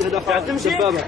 استهداف دبابة.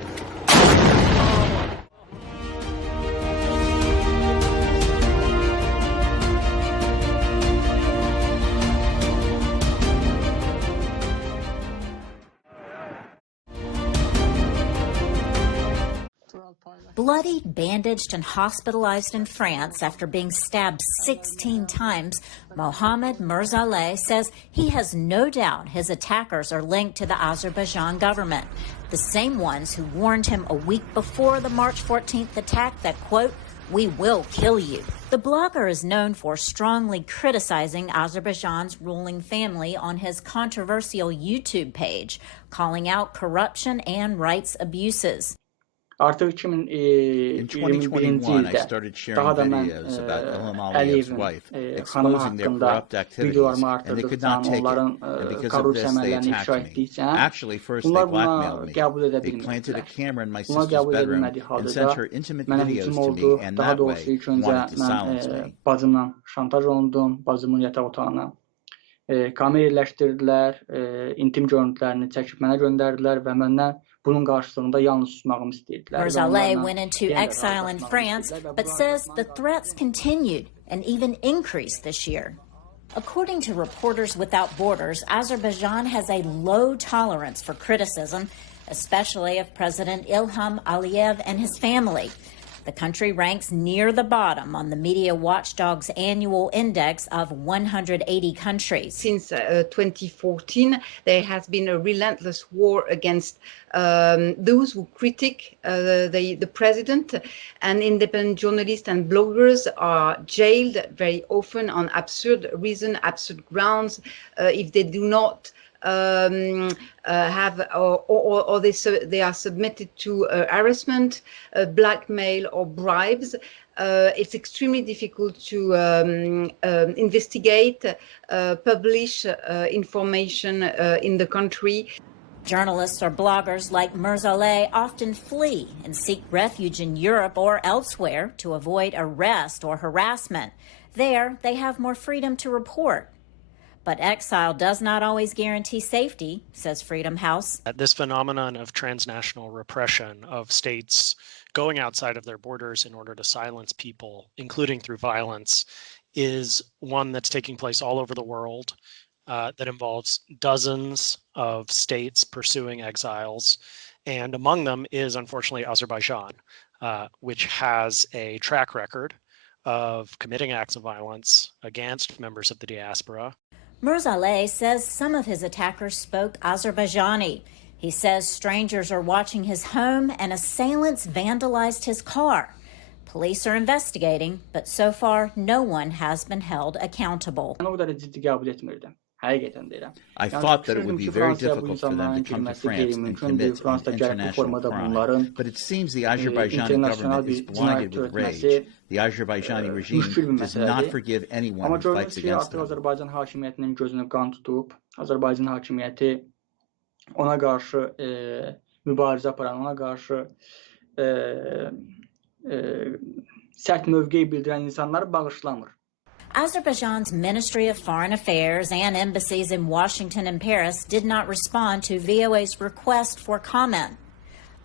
Bloodied, bandaged, and hospitalized in France after being stabbed 16 times, Mohammed Mirzaleh says he has no doubt his attackers are linked to the Azerbaijan government, the same ones who warned him a week before the March 14th attack that, quote, "We will kill you." The blogger is known for strongly criticizing Azerbaijan's ruling family on his controversial YouTube page, calling out corruption and rights abuses. Artıq 2021 ildə daha da mən Əliyevin xanımı haqqında videolarımı artırdıqca, onların korrupsiya əməllərini ifşa etdikcə, bunlar buna qəbul edə bilmədilər. Buna qəbul edilmədiyi halda da mənə hücum oldu. Daha doğrusu ilk öncə mən bacımla şantaj olundum, bacımın yataq otağına kamera yerləşdirdilər, intim görüntülərini çəkib mənə göndərdilər və məndən bunun qarşılığında yalnız susmağımı istəyirdilər. Mirzaleh went into exile in France, but says the threats continued and even increased this year. According to Reporters Without Borders, Azerbaijan has a low tolerance for criticism, especially of President Ilham Aliyev and his family. The country ranks near the bottom on the Media Watchdog's annual index of 180 countries. Since 2014, there has been a relentless war against those who critique the president, and independent journalists and bloggers are jailed very often on absurd reasons, absurd grounds, if they do not have or they are submitted to harassment, blackmail, or bribes. It's extremely difficult to investigate, publish information in the country. Journalists or bloggers like Mirzaleh often flee and seek refuge in Europe or elsewhere to avoid arrest or harassment. There, they have more freedom to report. But exile does not always guarantee safety, says Freedom House. This phenomenon of transnational repression of states going outside of their borders in order to silence people, including through violence, is one that's taking place all over the world, that involves dozens of states pursuing exiles. And among them is, unfortunately, Azerbaijan, which has a track record of committing acts of violence against members of the diaspora. Mirzaleh says some of his attackers spoke Azerbaijani. He says strangers are watching his home and assailants vandalized his car. Police are investigating, but so far no one has been held accountable. I thought that it would be very difficult for them to come to France and commit an international crime, but it seems the Azerbaijani government is blinded with rage. The Azerbaijani regime does not forgive anyone who fights against them. Azərbaycan hakimiyyətinin gözünü qan tutub, Azərbaycan hakimiyyəti ona qarşı mübarizə aparan, ona qarşı sərt mövqe bildirən insanları bağışlamır. Azerbaijan's Ministry of Foreign Affairs and embassies in Washington and Paris did not respond to VOA's request for comment.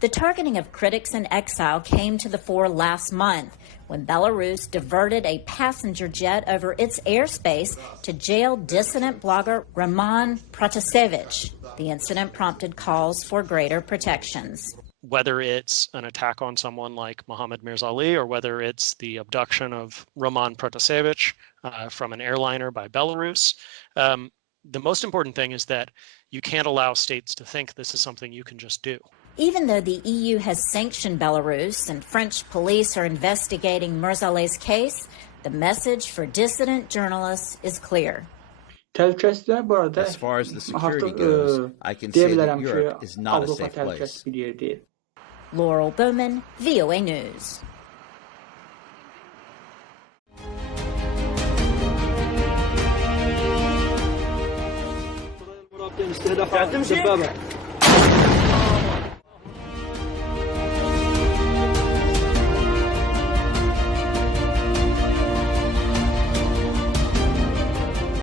The targeting of critics in exile came to the fore last month when Belarus diverted a passenger jet over its airspace to jail dissident blogger Roman Protasevich. The incident prompted calls for greater protections. Whether it's an attack on someone like Mohammed Mirzaleh or whether it's the abduction of Roman Protasevich from an airliner by Belarus, the most important thing is that you can't allow states to think this is something you can just do. Even though the EU has sanctioned Belarus and French police are investigating Mirzaleh's case, the message for dissident journalists is clear. As far as the security goes, I can say that Europe is not a safe place. Laurel, Bowman, VOA News. استهداف دبابة.